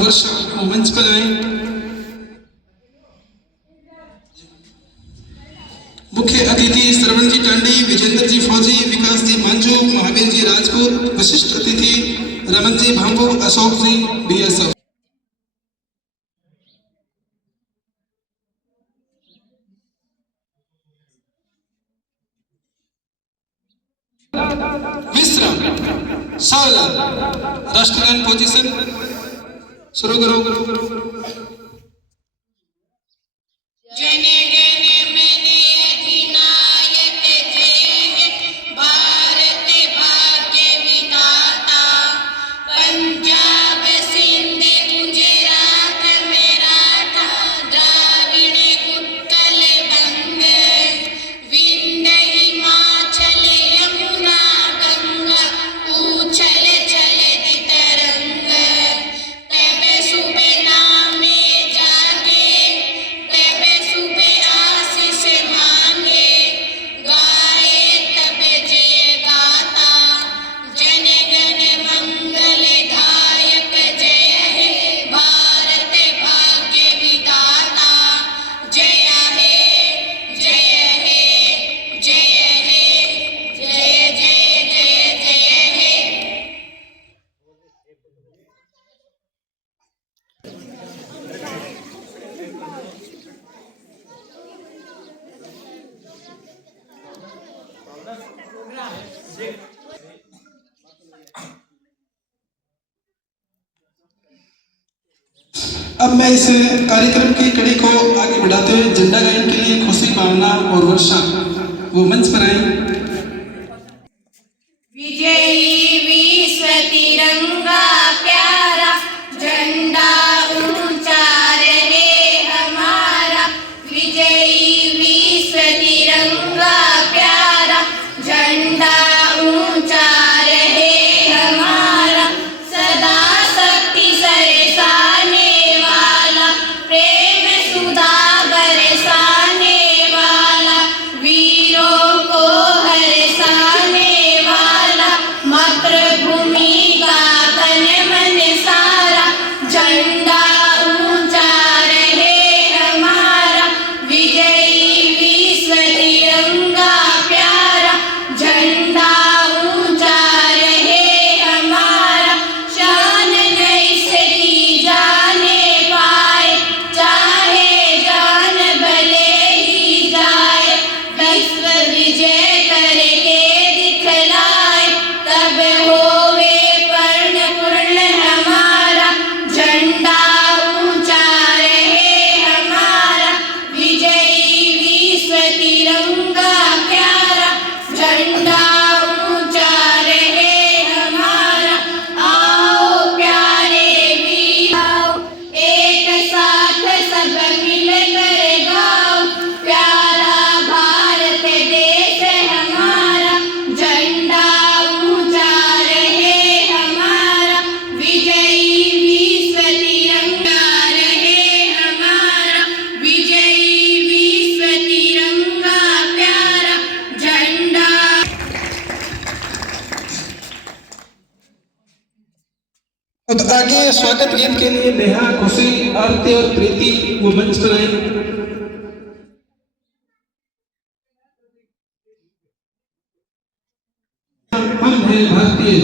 वर्षा वो मंच पर आए। मुख्य अतिथि श्रवण जी टांडी, विजेंद्र जी फौजी, विकास जी मांझू, महावीर जी राजपूत। विशिष्ट अतिथि रमन जी भांबू, अशोक जी बीएसएफ। विश्राम, सावधान, राष्ट्रगान पोजीशन शुरू करो। अब मैं इस कार्यक्रम की कड़ी को आगे बढ़ाते हुए झंडा गायन के लिए खुशी भावना और वर्षा वो मंच पर आए। विजयी विश्व तिरंगा प्यारा, झंडा ऊंचा रहे हमारा। विजयी विश्व तिरंगा प्यारा, झंडा ऊंचा रहे हमारा। सदा शक्ति सरसाने वाला, प्रेम सुधा बरसाने वाला, वीरों को हरसाने वाला, मातृभूमि का तन मन सारा। झंडा ऊंचा रहे हमारा, विजयी विश्व तिरंगा प्यारा, झंडा ऊंचा रहे हमारा। शान नैसरी जाने पाए, चाहे जान भले ही जाए। विश्व विजय करके दिखलाए, तब होवे पर्ण पूर्ण हमारा। झंडा ऊंचा रहे हमारा, विजयी विश्व तिरंगा प्यारा, झंडा ऊंचा रहे हमारा। आओ प्यारे वीर आओ, एक साथ सब मिलकर गाओ। प्यारा भारत देश हमारा, झंडा ऊंचा रहे हमारा। विजयी विश्व तिरंगा रहे हमारा, विजयी विश्व तिरंगा प्यारा, झंडा। और आगे स्वागत गीत के लिए नेहा, खुशी, आरती और प्रीति वो मंच पर आए। हम हैं भारतीय।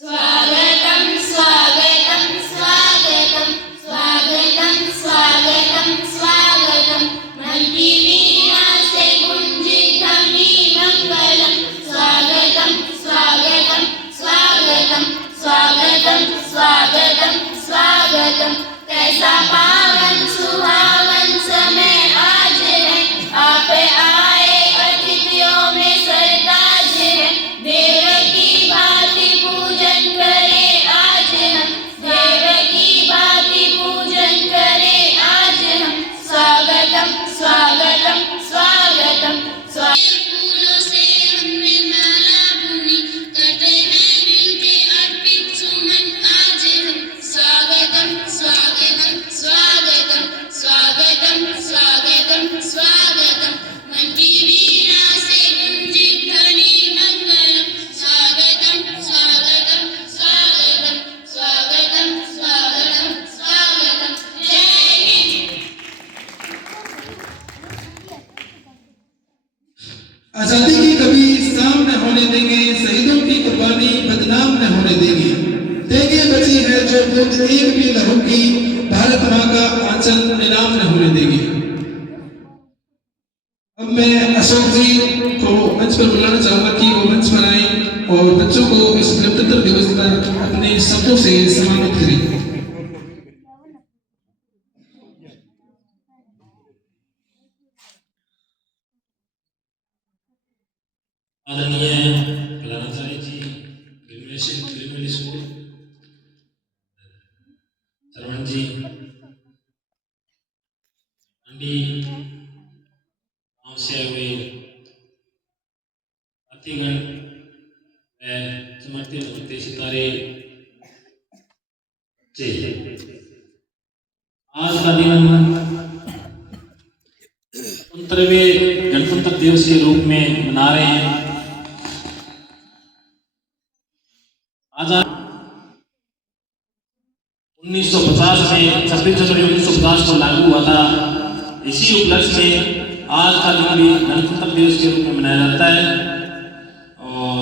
स्वागतम स्वागतम स्वागतम स्वागतम स्वागतम स्वागतम, मन की वीणा से गूंजे ध्वनि मंगलम। स्वागतम स्वागतम स्वागतम स्वागतम स्वागतम स्वागतम। कैसा पावन सुहावन समय आज है, आप आए अतिथियों में सरताज है। देव की भांति पूजन करे आज हम, देव की भांति पूजन करे आज हम। स्वागतम स्वागतम स्वागतम स्वागतम। फूलों से हमने माला बुनी, करते हैं इनके अर्पित सुमन आज हम। स्वागतम स्वागतम स्वागतम स्वागतम स्वागतम स्वागतम, मन की वीणा से गूंजे ध्वनि मंगलम। स्वागतम स्वागतम स्वागतम। मैं अशोक जी को मंच पर बुलाना चाहूंगा कि वो मंच पर आए और बच्चों को इस गणतंत्र दिवस पर अपने शब्दों से सम्मानित करें। आदरणीय प्रधानाचार्य जी, प्रिमिनरी स्कूल सरवण जी, मंडी गांव से आए हुए साथीगण व चमकते सितारे से आज का दिन 15वें गणतंत्र दिवस के रूप में मना रहे हैं। आज 1950 में 26 जनवरी 1950 को लागू हुआ था। इसी उपलक्ष्य में आज का दिन भी गणतंत्र दिवस के रूप में मनाया जाता है और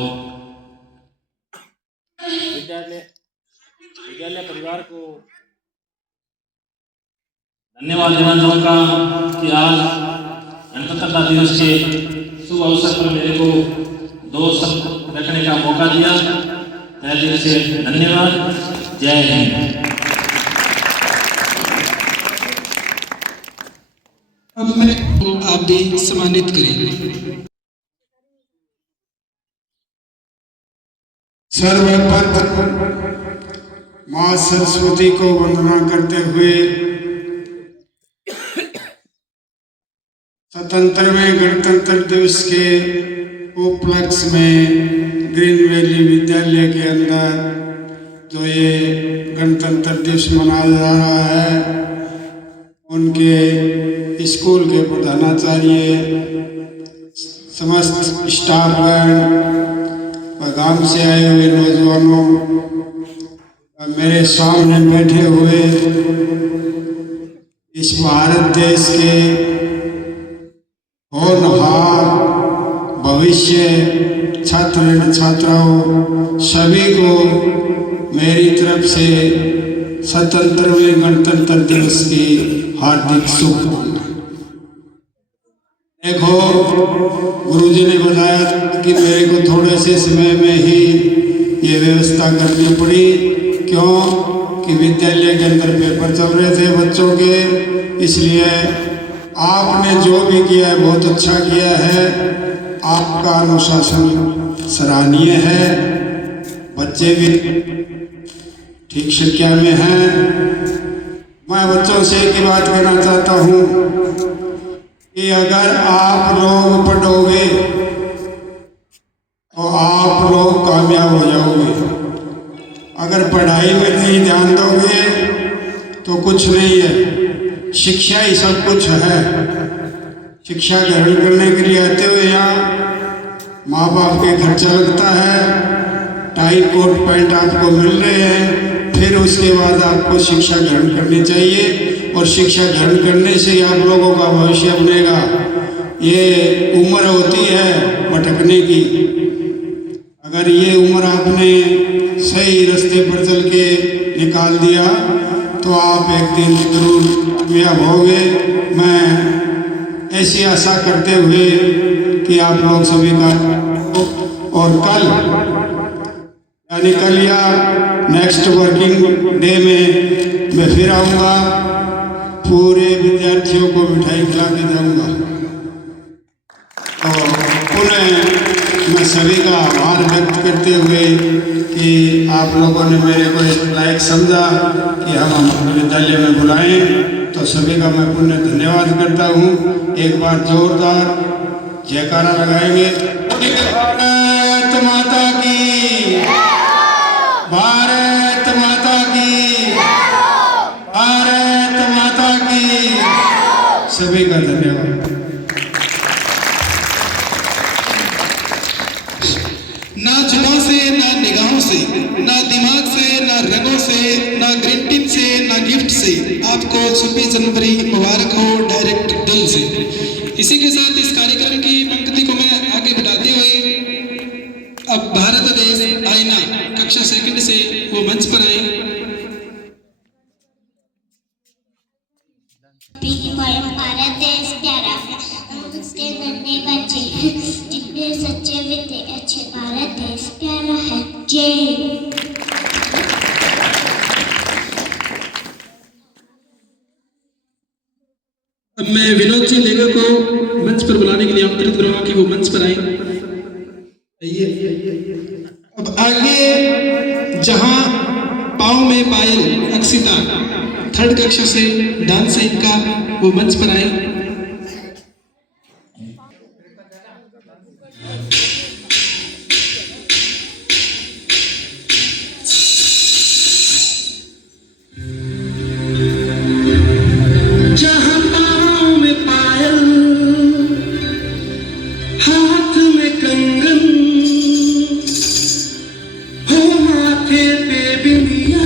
विद्यालय परिवार को धन्यवाद देना चाहूँगा कि आज गणतंत्रता दिवस के शुभ अवसर पर मेरे को 2 शब्द रखने का मौका दिया। तहे दिल से धन्यवाद। जय हिंद। अब मैं आप भी सम्मानित करें। सर्वप्रथम माँ सरस्वती को वंदना करते हुए 77वें गणतंत्र दिवस के उपलक्ष्य में ग्रीन वैली विद्यालय के अंदर जो ये गणतंत्र दिवस मनाया जा रहा है, उनके स्कूल के प्रधानाचार्य, समस्त स्टाफगण व गांव से आए हुए नौजवानों, मेरे सामने बैठे हुए इस भारत देश के होनहार भविष्य छात्र एवं छात्राओं, सभी को मेरी तरफ से 77वें गणतंत्र दिवस की हार्दिक शुभकामनाएं। देखो, गुरुजी ने बताया कि मेरे को थोड़े से समय में ही ये व्यवस्था करनी पड़ी। क्यों कि विद्यालय के अंदर पेपर चल रहे थे बच्चों के, इसलिए आपने जो भी किया है बहुत अच्छा किया है। आपका अनुशासन सराहनीय है, बच्चे भी ठीक शिक्षा में हैं। मैं बच्चों से एक ही बात कहना चाहता हूँ कि अगर आप लोग पढ़ोगे तो आप लोग कामयाब हो जाओगे। अगर पढ़ाई में नहीं ध्यान दोगे तो कुछ नहीं है। शिक्षा ही सब कुछ है। शिक्षा ग्रहण करने के लिए आते हुए यहाँ माँ बाप के खर्चा लगता है, टाई कोट पैंट आपको मिल रहे हैं, फिर उसके बाद आपको शिक्षा ग्रहण करनी चाहिए और शिक्षा ग्रहण करने से ही आप लोगों का भविष्य बनेगा। ये उम्र होती है भटकने की। अगर ये उम्र आपने सही रास्ते पर चल के निकाल दिया तो आप एक दिन जरूर कामयाब होंगे। मैं ऐसी आशा करते हुए कि आप लोग सभी का और कल यानी कल या नेक्स्ट वर्किंग डे में मैं फिर आऊँगा, पूरे विद्यार्थियों को मिठाई खिला के जाऊँगा। तो पुनः मैं सभी का आभार व्यक्त करते हुए कि आप लोगों ने मेरे को इस लायक समझा कि हम विद्यालय में बुलाएं, तो सभी का मैं पुनः धन्यवाद करता हूँ। एक बार जोरदार जयकारा लगाएंगे। भारत माता की, भारत माता की, भारत माता की। सभी का धन्यवाद। ना जुबान से, ना निगाहों से, ना दिमाग से, ना रंगों से, ना ग्रीन टिप से, ना गिफ्ट से आपको 26 जनवरी मुबारक हो डायरेक्ट दिल से। इसी के साथ इस कार्यक्रम की पंक्ति को मैं आगे बढ़ाते हुए अब भारत देश आईना कक्षा 2 से वो मंच पर आए। भारत देश प्यारा है, हंसते नन्हे बच्चे हैं, जितने सच्चे विते अच्छे, भारत देश प्यारा है। जय। अब मैं विनोद जी लेगा को मंच पर बुलाने के लिए आमंत्रित करूंगा कि वो मंच पर आए। अब आगे जहां पाँव में पायल अक्षिता 3rd कक्षा से डांस है इनका, वो मंच पर आए। जहां पाँव में पायल, हाथ में कंगन, हो माथे पे बिंदिया,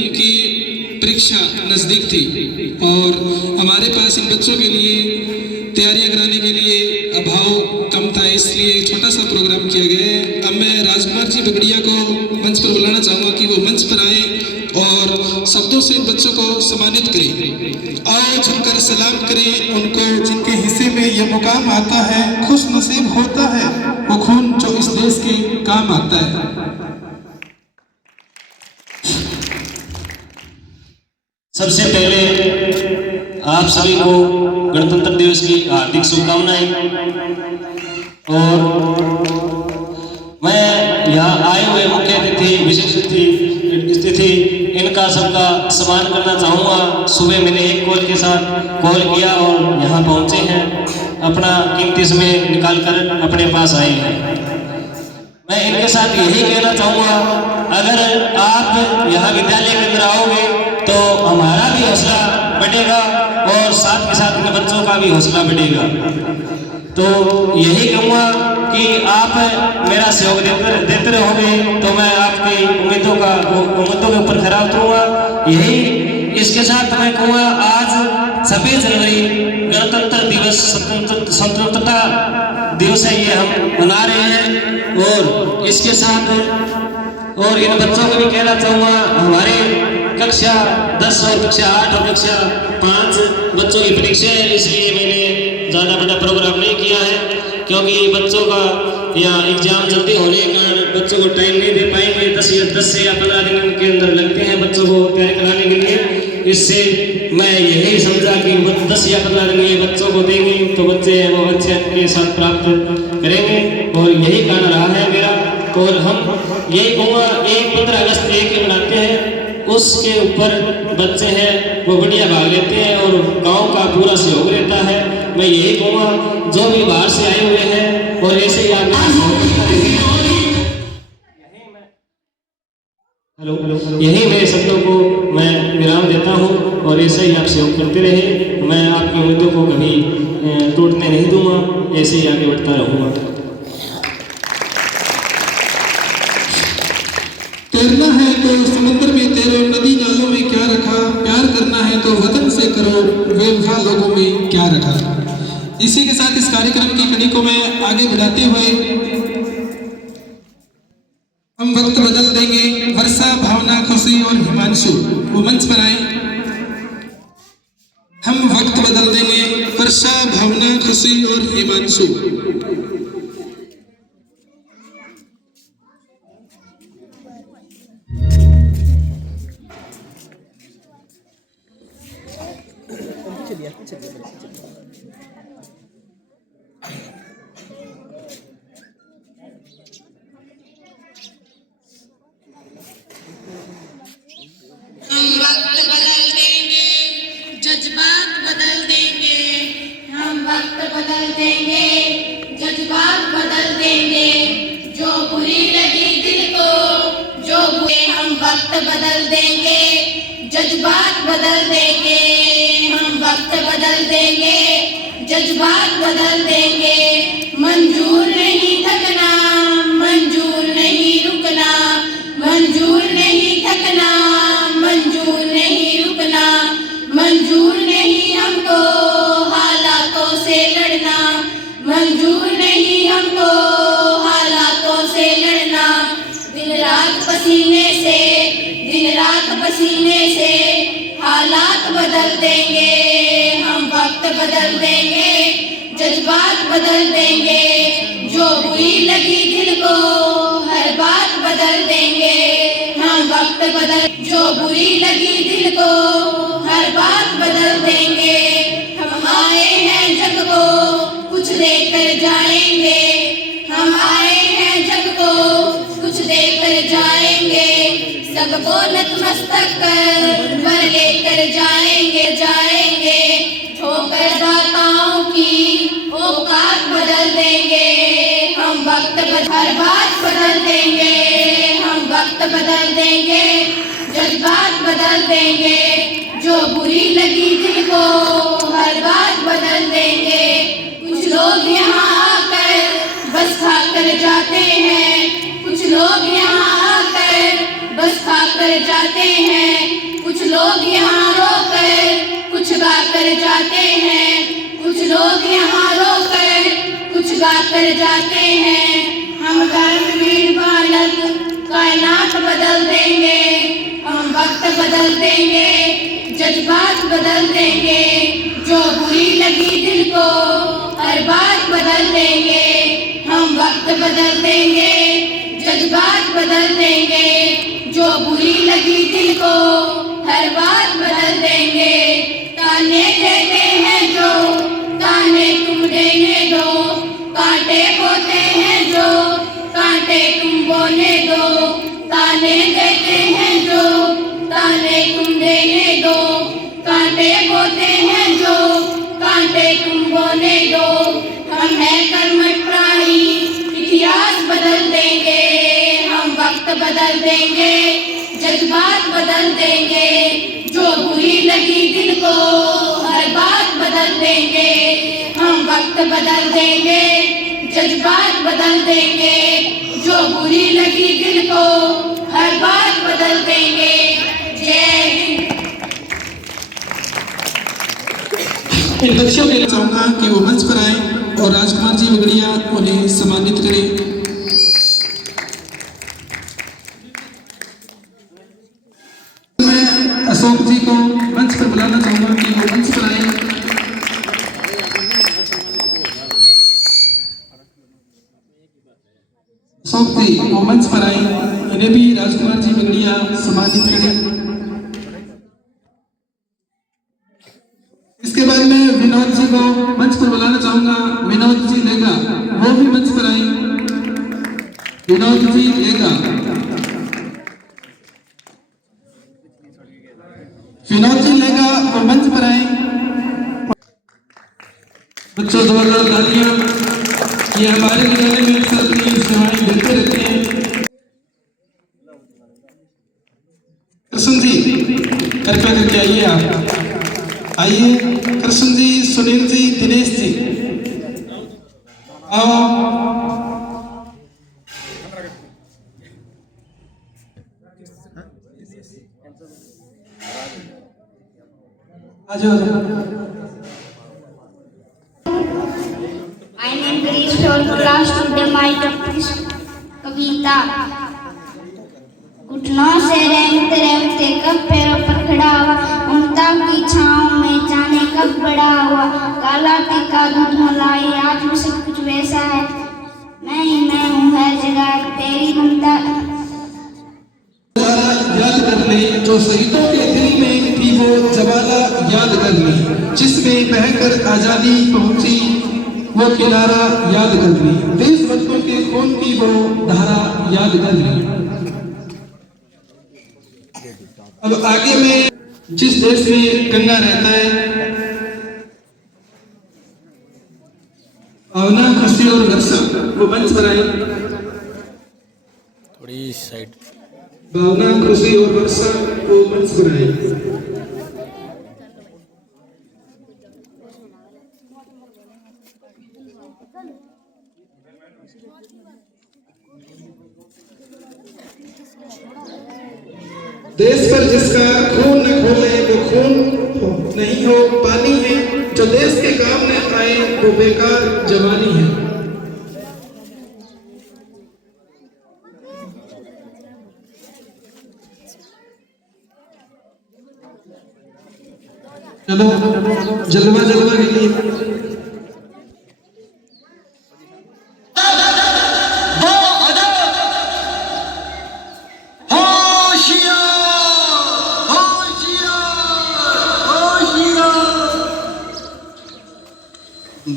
उनकी परीक्षा नज़दीक थी और हमारे पास इन बच्चों के लिए तैयारियां कराने के लिए अभाव कम था, इसलिए छोटा सा प्रोग्राम किया गया है। अब मैं राजकुमार जी बगड़िया को मंच पर बुलाना चाहूँगा कि वो मंच पर आए और शब्दों से इन बच्चों को सम्मानित करें। आओ झुककर सलाम करें उनको जिनके हिस्से में यह मुकाम आता है। खुश नसीब होता है वो खून जो इस देश के काम आता है। सबसे पहले आप सभी को गणतंत्र दिवस की हार्दिक शुभकामनाएं। और मैं यहाँ आए हुए मुख्य अतिथि विशेष अतिथि इनका सबका सम्मान करना चाहूँगा। सुबह मैंने एक कॉल के साथ कॉल किया और यहाँ पहुँचे हैं, अपना कीमती समय निकाल कर अपने पास आए हैं। मैं इनके साथ यही कहना चाहूँगा, अगर आप यहाँ विद्यालय के अंदर आओगे तो हमारा भी हौसला बढ़ेगा और साथ के साथ इन बच्चों का भी हौसला बढ़ेगा। तो यही कहूँगा कि आप मेरा सहयोग देते रहोगे तो मैं आपकी उम्मीदों के ऊपर खरा उतरूँगा। यही इसके साथ मैं कहूँगा, आज 26 जनवरी गणतंत्र दिवस स्वतंत्रता दिवस है, ये हम मना रहे हैं। और इसके साथ और इन बच्चों को भी कहना चाहूँगा, हमारे कक्षा 10 और कक्षा 8 और कक्षा 5 बच्चों की परीक्षा है, इसलिए मैंने ज़्यादा बड़ा प्रोग्राम नहीं किया है, क्योंकि बच्चों का या एग्जाम जल्दी होने के कारण बच्चों को टाइम नहीं दे पाएंगे। 10 से या 15 दिन के अंदर लगते हैं बच्चों को तैयारी कराने के लिए। इससे मैं यही समझा कि 10 या 15 दिन ये बच्चों को देंगे तो बच्चे वो अच्छे के साथ प्राप्त करेंगे, और यही कहना रहा है मेरा। और हम यही कहूँगा, एक 15 अगस्त एक ही मनाते हैं, उसके ऊपर बच्चे हैं वो बढ़िया भाग लेते हैं और गांव का पूरा सहयोग रहता है। मैं यही कहूँगा जो भी बाहर से आए हुए हैं और ऐसे ही आप यही मेरे शब्दों को मैं विराम देता हूँ और ऐसे ही आप सहयोग करते रहे। मैं आपकी उम्मीदों को कभी टूटने नहीं दूंगा, ऐसे ही आगे बढ़ता रहूँगा। तैरना है तो समुद्र में तैरो, नदी नालों में क्या रखा, प्यार करना है तो वतन से करो, बेवफा लोगों में क्या रखा। इसी के साथ इस कार्यक्रम की कड़ी को मैं आगे बढ़ाते हुए हम वक्त बदल देंगे। वर्षा, भावना, खुशी और हिमांशु वो मंच पर आए। हम वक्त बदल देंगे। वर्षा, भावना, खुशी और हिमांशु। हम वक्त बदल देंगे, जज्बात बदल देंगे। हम वक्त बदल देंगे, जज्बात बदल देंगे। जो बुरी लगी दिल को, जो बुरे, हम वक्त बदल देंगे, जज्बात बदल देंगे। हम वक्त बदल देंगे, जज्बात बदल देंगे। मंजूर नहीं थकना, मंजूर नहीं रुकना, मंजूर नहीं थकना, मंजूर नहीं रुकना, मंजूर नहीं हमको हालातों से लड़ना, मंजूर नहीं हमको हालातों से लड़ना। दिन रात पसीने से, दिन रात पसीने से हालात बदल देंगे। हम वक्त बदल देंगे, जज्बात बदल देंगे। जो बुरी लगी दिल को हर बात बदल देंगे। हम वक्त बदल, जो बुरी लगी दिल को हर बात बदल देंगे। हम आए हैं जग को कुछ देकर जाएंगे, हम आए हैं जग को कुछ देकर जाएंगे। सबको नतमस्तक कर वर लेकर जाएंगे, जाएंगे। ठोकर दाताओं की औकात बदल देंगे। हम वक्त हर बात बदल देंगे। हम वक्त बदल देंगे, जज्बात बदल देंगे। जो बुरी लगी दिल को हर बात बदल देंगे। कुछ लोग यहाँ आकर बस खाकर जाते हैं, कुछ लोग यहाँ आकर बस खाकर जाते हैं। कुछ लोग यहाँ रोकर कुछ गाकर जाते हैं, कुछ लोग यहाँ रोकर कुछ गाकर जाते हैं। हम धर्मवीर बालक कायनात बदल देंगे। हम वक्त बदल देंगे, जज्बात बदल देंगे। जो बुरी लगी दिल को हर बात बदल देंगे। हम वक्त बदल देंगे, जज्बात बदल देंगे। जो बुरी लगी दिल को हर बात बदल देंगे। ताने देते हैं जो ताने तुम देने दो, कांटे बोते हैं जो कांटे तुम बोने दो। ताने देते हैं जो ताने तुम देने दो, कांटे बोते हैं जो कांटे तुम बोने दो। हम हैं कर्मठ प्राणी, इतिहास बदल देंगे। हम वक्त बदल देंगे, जज्बात बदल देंगे। जो बुरी लगी दिल को हर बात बदल देंगे। हम वक्त बदल देंगे, जज्बात बदल देंगे। जो बुरी लगी दिल को हर बात बदल देंगे। जय हिंद। इन बच्चों के लिए चाहूंगा कि वो मंच पर आए और राजकुमार जी बगड़िया उन्हें सम्मानित करें। मैं अशोक जी को मंच पर बुलाना चाहूंगा कि वो मंच पर आए। अशोक जी वो मंच पर आए, इन्हें भी राजकुमार जी बगड़िया सम्मानित करें। विनोद जी को मंच पर बुलाना चाहूंगा। विनोद जी लेगा, वो भी मंच पर आए। विनोद जी लेगा, विनोद जी लेगा, वो मंच पर आए। बच्चों जोरदार तालियां, ये हमारे विद्यालय में सर अपनी सेवाएं देते रहते हैं। कृष्ण जी कृपया करके आइए, आप आइए। कृष्ण जी, सुनील जी, दिनेश जी आओ। आ जाओ। I am Grace for class today my topic is कविता। घुटनों से रेंगते रेंगते कब पैरों पर खड़ा हुआ, ममता की छाँव में जाने कब बड़ा हुआ। काला टीका दूध मलाई आज भी सब कुछ वैसा है, मैं हूँ हर जगह तेरी ममता। याद कर ले जो शहीदों के दिल में थी वो जवाला याद कर ले, जिसमें बहकर आजादी पहुंची वो किनारा याद कर ले, देशभक्तों के खून की वो धारा याद कर ले। अब आगे में जिस देश में गंगा रहता है, भावना, खुशी और वर्षा वो मंच पर आए। थोड़ी साइड। भावना, खुशी और वर्षा वो मंच पर आए। देश पर जिसका खून न खोले वो खून नहीं हो पानी है, जो देश के काम न आए वो बेकार जवानी है। चलो जलवा जलवा के लिए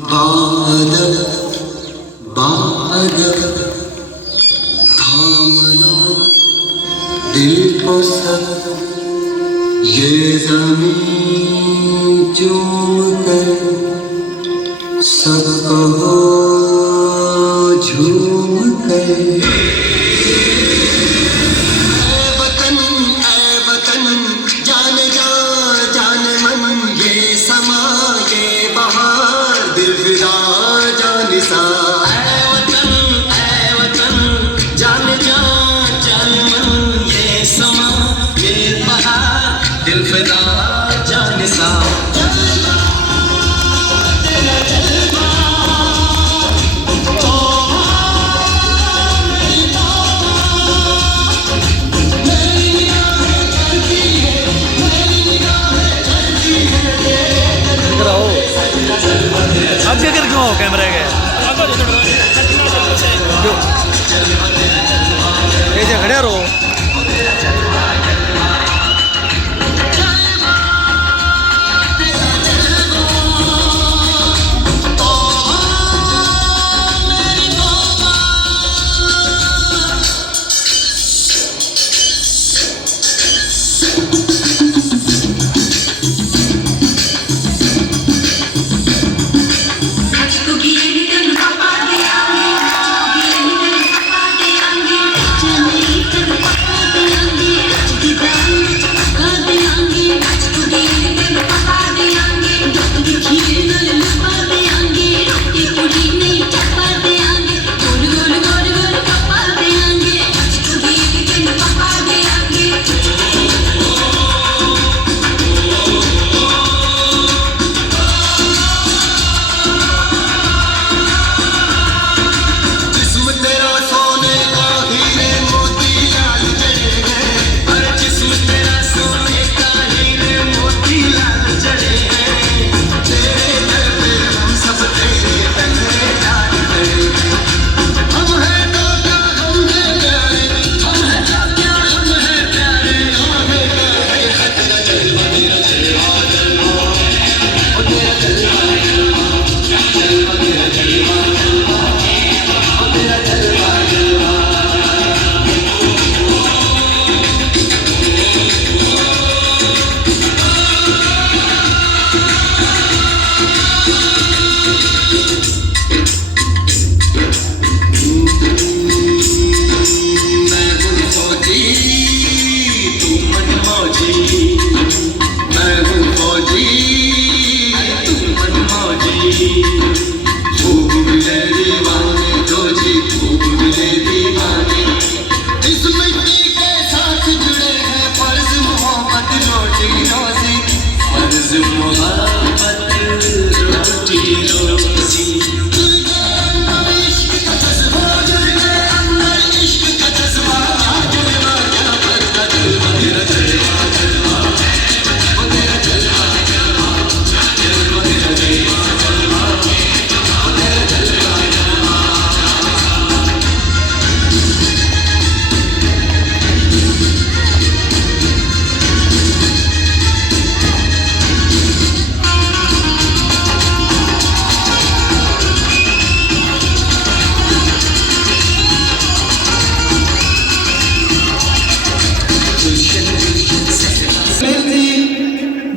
बादल बादल थाम लो दिल को सब, ये ज़मीं चूम कर सब कहो झूम कर। ऐ वतन जान जा जान मन, ये समा ये बहार दिल फिदा जान सा। ऐ वतन जान जा जान मन, ये समा ये बहार दिल फिदा जान सा। अब क्या कर क्यों हो कैमरे के ऐसे खड़े रहो।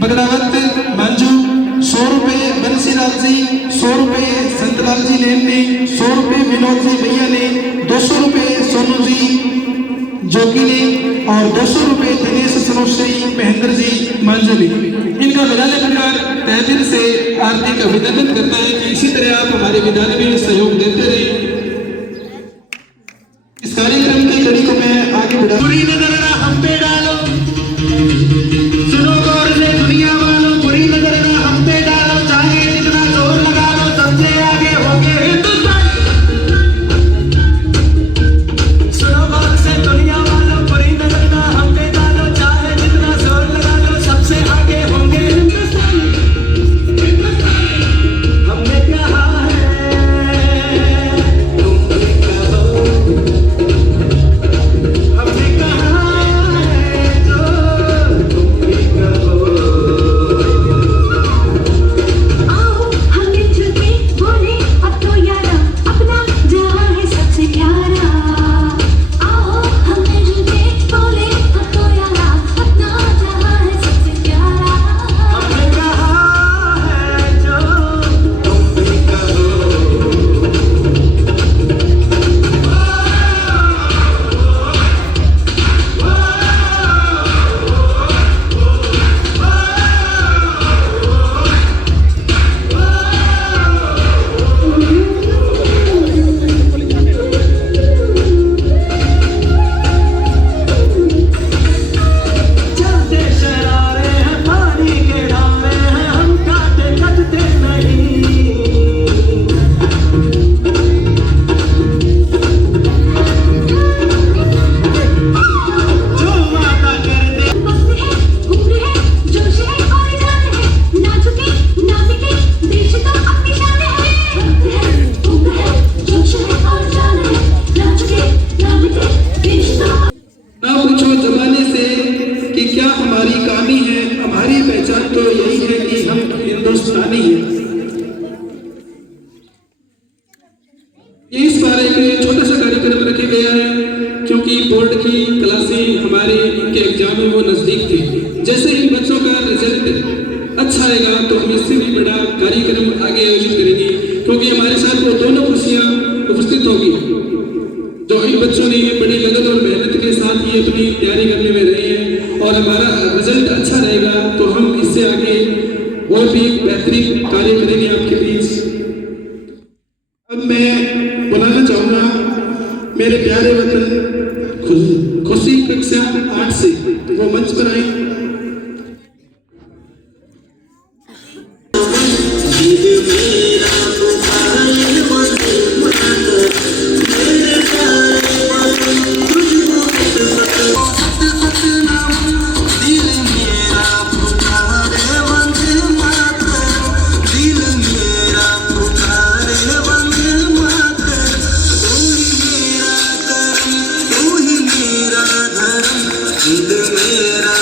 पकड़ावत मंजू 100 रुपये बंसीलाल जी, 100 रुपये संतलाल जी लेन ने, 100 रुपये विनोद जी भैया ने, 200 रुपये सोनू जी जोगी ने और 200 रुपये दिनेश सरोश्री महेंद्र जी मांझली। इनका विद्यालय परिवार तहे दिल से आर्थिक अभिनंदन करता है कि इसी तरह आप हमारे विद्यालय में सहयोग देते रहे। इस कार्यक्रम की कड़ी को मैं आगे बढ़ा। बुरी नजर ना हम पे डालो, सुनो गौर से दुनिया वालों, बुरी नजर ना हम पे डालो, चाहे जितना जोर लगा लो सबसे आगे होंगे हिंदुस्तान। सुनो गौर से दुनिया वालों, बुरी नजर ना हम पे डालो, चाहे जितना जोर लगा लो सबसे आगे होंगे हिंदुस्तान। हमने कहा है तुम भी कहो, हमने कहा है जो तुम भी कहो। आओ हम मिलजुल के बोले अब तो यारा, अपना जहां है सबसे प्यारा। आओ हम मिलजुल के बोले अब तो यारा, अपना जहां है सबसे प्यारा। हमने कहा है जो तुम भी कहो। चलते शरारे हैं, पानी के डाले हैं, हम काटे कटते नहीं। जो वादा करते मस्त है, उम्र है, जोश है और जान है, ना झुके ना बिके, देश तो अपनी शान है। मस्त है, उम्र है, जोश है और जान है, ना झुके ना बिके, देश तो ना पूछो जमाने से कि क्या हमारी कहानी है, हमारी पहचान तो यही है कि हम हिंदुस्तानी हैं। ये इस बार एक छोटा सा कार्यक्रम रखे गया है क्योंकि बोर्ड की क्लासें हमारे इनके एग्जाम में वो नजदीक थे। जैसे ही बच्चों का रिजल्ट अच्छा आएगा तो हम इससे भी बड़ा कार्यक्रम आगे आयोजित करेंगे, क्योंकि हमारे साथ वो दोनों कुर्सियां उपस्थित होगी जो इन बच्चों ने बड़ी लगन और मेहनत के साथ ही अपनी तैयारी करने में रहे हैं, और हमारा रिजल्ट अच्छा रहेगा तो हम इससे आगे और भी बेहतरीन कार्य करेंगे आपके बीच। अब मैं बुलाना चाहूंगा मेरे प्यारे वतन खुशी कक्षा 8 से वो मंच पर आए। दिल मेरा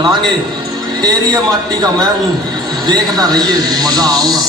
लड़ांगे, तेरी ये माटी का मैं हूँ, देखता रहिए मजा आऊंगा।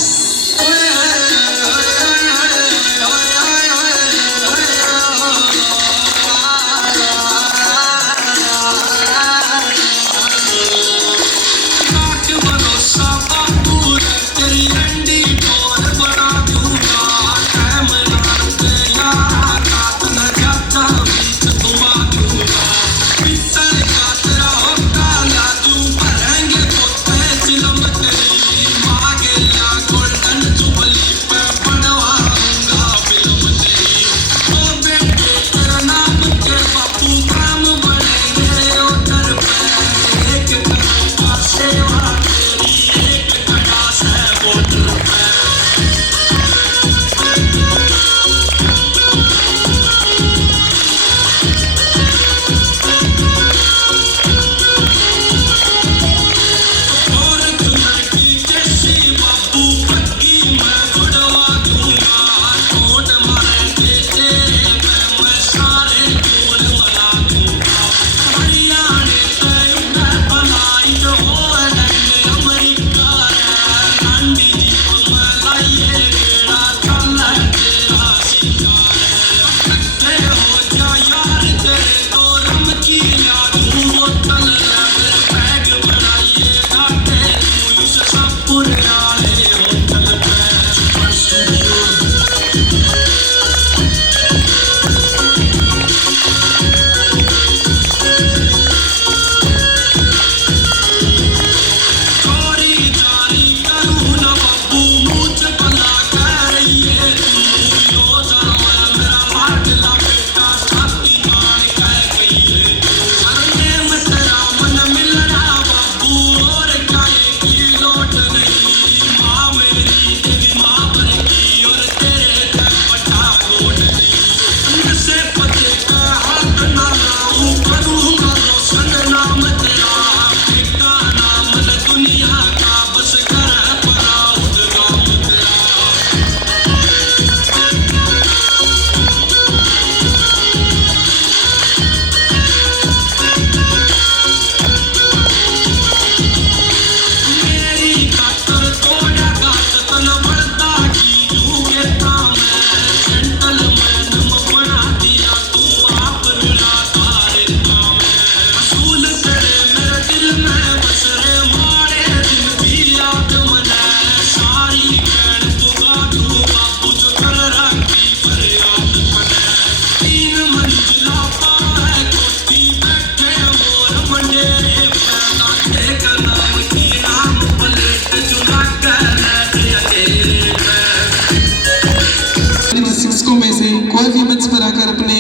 कोई भी मंच पर आकर अपने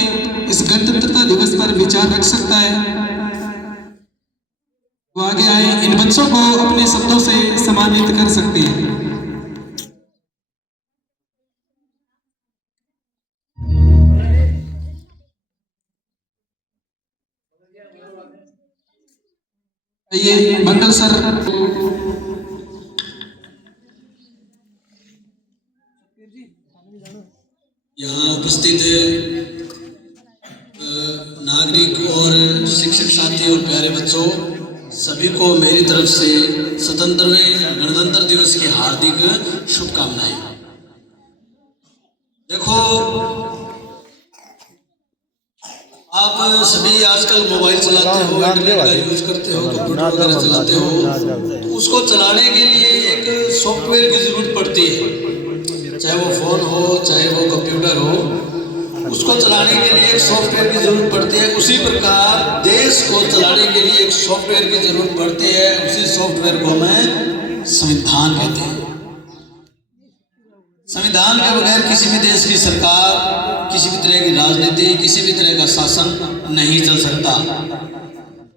इस गणतंत्रता दिवस पर विचार रख सकता है, वो आगे आए, इन बच्चों को अपने शब्दों से सम्मानित कर सकते हैं। ये मंडल सर यहाँ उपस्थित नागरिक और शिक्षक साथी और प्यारे बच्चों, सभी को मेरी तरफ से स्वतंत्रवें गणतंत्र दिवस की हार्दिक शुभकामनाएं। देखो, आप सभी आजकल मोबाइल चलाते हो, इंटरनेट का यूज करते हो, कंप्यूटर वगैरह चलाते हो, तो उसको चलाने के लिए एक सॉफ्टवेयर की जरूरत पड़ती है, चाहे वो फोन हो चाहे वो कंप्यूटर हो, उसको चलाने के लिए एक सॉफ्टवेयर की जरूरत पड़ती है। उसी प्रकार देश को चलाने के लिए एक सॉफ्टवेयर की जरूरत पड़ती है, उसी सॉफ्टवेयर को हमें संविधान कहते हैं। संविधान के बगैर किसी भी देश की सरकार, किसी भी तरह की राजनीति, किसी भी तरह का शासन नहीं चल सकता।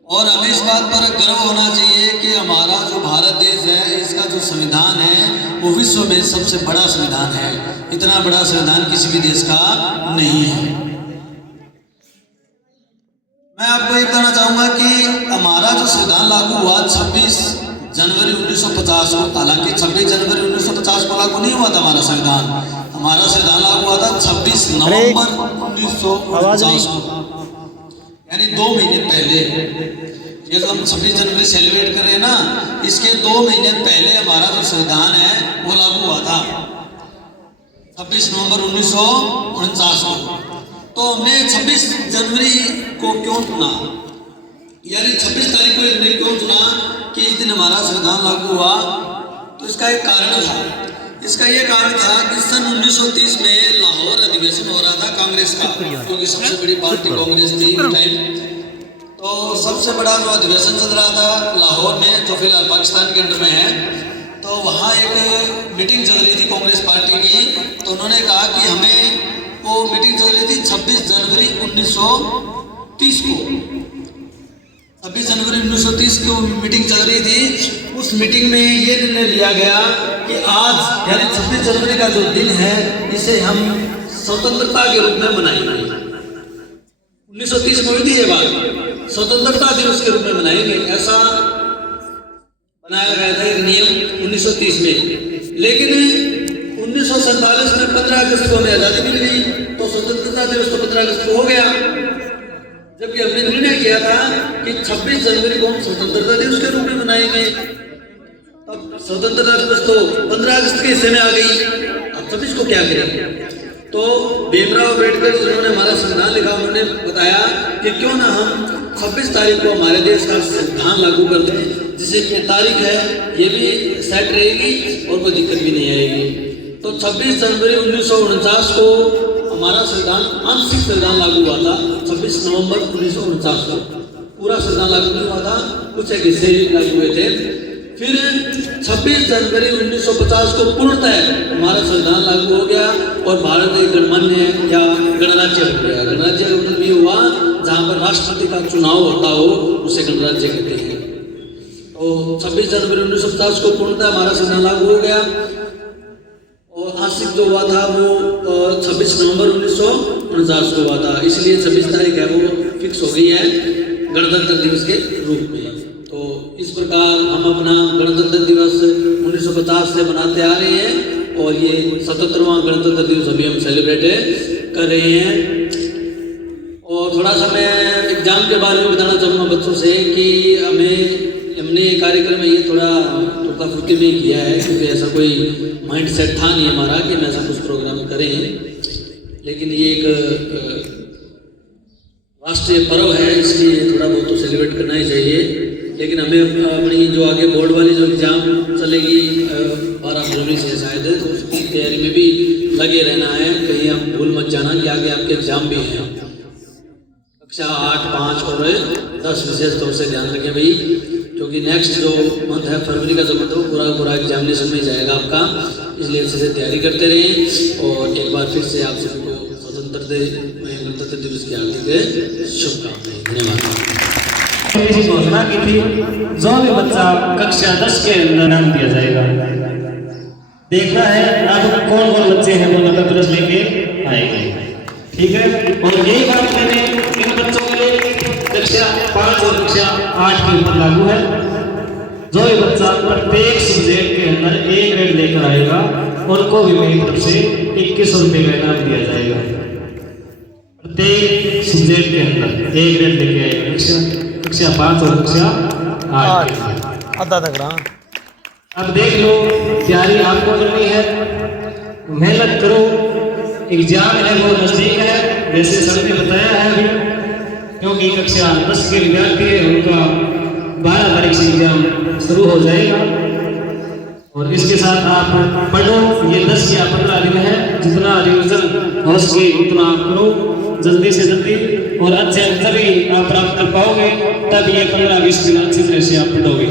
और हमें इस बात पर गर्व होना चाहिए कि हमारा जो भारत देश है, इसका जो संविधान है वो विश्व में सबसे बड़ा संविधान है। इतना बड़ा संविधान किसी भी देश का नहीं है। मैं आपको ये बताना चाहूँगा कि हमारा जो संविधान लागू हुआ 26 जनवरी 1950 को, हालांकि 26 जनवरी 1950 को लागू नहीं हुआ था हमारा संविधान। हमारा संविधान लागू हुआ था 26 नवंबर 1949 को, यानी 2 महीने पहले। ये जो हम 26 जनवरी सेलिब्रेट कर रहे हैं ना, इसके 2 महीने पहले हमारा जो संविधान है वो लागू हुआ था 26 नवंबर 1949 को। तो हमने 26 जनवरी को क्यों चुना, यानी 26 तारीख को हमने क्यों चुना कि इस दिन हमारा संविधान लागू हुआ? तो इसका एक कारण था। इसका ये कारण था कि सन 1930 में लाहौर अधिवेशन हो रहा था कांग्रेस का, क्योंकि सबसे बड़ी पार्टी कांग्रेस थी उस टाइम। तो सबसे बड़ा जो अधिवेशन चल रहा था लाहौर में, जो फिलहाल पाकिस्तान के अंडर में है, तो वहाँ एक मीटिंग चल रही थी कांग्रेस पार्टी की। तो उन्होंने कहा कि हमें, वो मीटिंग चल रही थी 26 जनवरी 1930 को, 26 जनवरी 1930 को मीटिंग चल रही थी। उस मीटिंग में ये निर्णय लिया गया कि आज यानी 26 जनवरी का जो दिन है इसे हम स्वतंत्रता के रूप में मनाएंगे। 1930 में हुई थी ये बात, स्वतंत्रता दिवस के रूप में मनाएंगे, ऐसा बनाया गया था एक नियम 1930 में। लेकिन 1947 में 15 अगस्त को हमें आज़ादी मिल गई, तो स्वतंत्रता दिवस तो 15 अगस्त को हो गया, जबकि हमने निर्णय किया था कि 26 जनवरी को हम स्वतंत्रता दिवस के रूप में मनाएंगे। अब स्वतंत्रता दिवस तो 15 अगस्त के हिस्से में आ गई, अब 26 को क्या करें? तो भीमराव अम्बेडकर जिन्होंने हमारा संविधान लिखा, उन्होंने बताया कि क्यों ना हम 26 तारीख को हमारे देश का संविधान लागू कर दें, जिससे कि तारीख है ये भी सेट रहेगी और कोई दिक्कत भी नहीं आएगी। तो 26 जनवरी 1949 को हमारा संविधान, आंशिक संविधान लागू हुआ था। 26 नवंबर 1949 को पूरा संविधान लागू नहीं हुआ था, कुछ एक हिस्से लागू हुए थे। फिर 26 जनवरी 1950 को पूर्णतः हमारा संविधान लागू हो गया और भारत एक गणमान्य या गणराज्य हो गया। गणराज्य का मतलब ये हुआ जहाँ पर राष्ट्रपति का चुनाव होता हो, उसे गणराज्य कहते हैं। तो 26 जनवरी 1950 को पूर्णतः हमारा संविधान लागू हो गया और आंशिक जो हुआ था वो 26 नवंबर 1949 को हुआ था। इसलिए 26 तारीख है वो फिक्स हो गई है गणतंत्र दिवस के रूप में। तो इस प्रकार हम अपना गणतंत्र दिवस 1950 से मनाते आ रहे हैं और ये 77वां गणतंत्र दिवस अभी हम सेलिब्रेट कर रहे हैं। और थोड़ा सा मैं एग्जाम के बारे में बताना चाहूँगा बच्चों से कि हमने ये कार्यक्रम है ये थोड़ा टुका फुटकी में किया है, क्योंकि ऐसा कोई माइंड सेट था नहीं हमारा कि हम ऐसा कुछ प्रोग्राम करें। लेकिन ये एक राष्ट्रीय पर्व है, इसलिए थोड़ा बहुत तो सेलिब्रेट करना ही चाहिए। लेकिन हमें अपनी जो आगे बोर्ड वाली जो एग्ज़ाम चलेगी 12 फरवरी से शायद, तो उसकी तैयारी में भी लगे रहना है। कहीं हम भूल मत जाना कि आगे आपके एग्ज़ाम भी हैं, कक्षा 8, 5 और 10 विशेष तौर से ध्यान रखें भाई, क्योंकि नेक्स्ट जो मंथ है फरवरी का जो मंथ है वो पूरा एग्जामिनेशन में जाएगा आपका। इसलिए अच्छे से तैयारी करते रहें और एक बार फिर से आप सभी को गणतंत्र दिवस की हार्दिक शुभकामनाएं। धन्यवाद। घोषणा की थी जो भी बच्चा कक्षा 10 के अंदर नाम दिया जाएगा, देखना है अब कौन कौन बच्चे हैं वो गणतंत्र दिवस लेके आएंगे, ठीक है। और यही बात मैंने इन बच्चों के लिए कक्षा 5 और कक्षा 8 के ऊपर लागू है। जो भी बच्चा प्रत्येक सब्जेक्ट के अंदर A ग्रेड लेकर आएगा उनको भी मेरी तरफ से 2100 रुपये का इनाम दिया जाएगा। प्रत्येक सब्जेक्ट के अंदर A ग्रेड लेके आएगा कक्षा 5 और कक्षा 8 आधा तगड़ा। अब देख लो, तैयारी आपको करनी है, मेहनत करो, एग्जाम है वो नजदीक है वैसे सर ने बताया है अभी, क्योंकि कक्षा 10 के विद्यार्थी है उनका 12 तारीख से एग्जाम शुरू हो जाएगा। और इसके साथ आप पढ़ो, ये 10 या 15 दिन है, जितना रिविजन हो सके उतना करो जल्दी से जल्दी, और अच्छे अंतर ही आप प्राप्त कर पाओगे, तब ये 15-20 दिन अच्छी तरह से आप पढ़ोगे।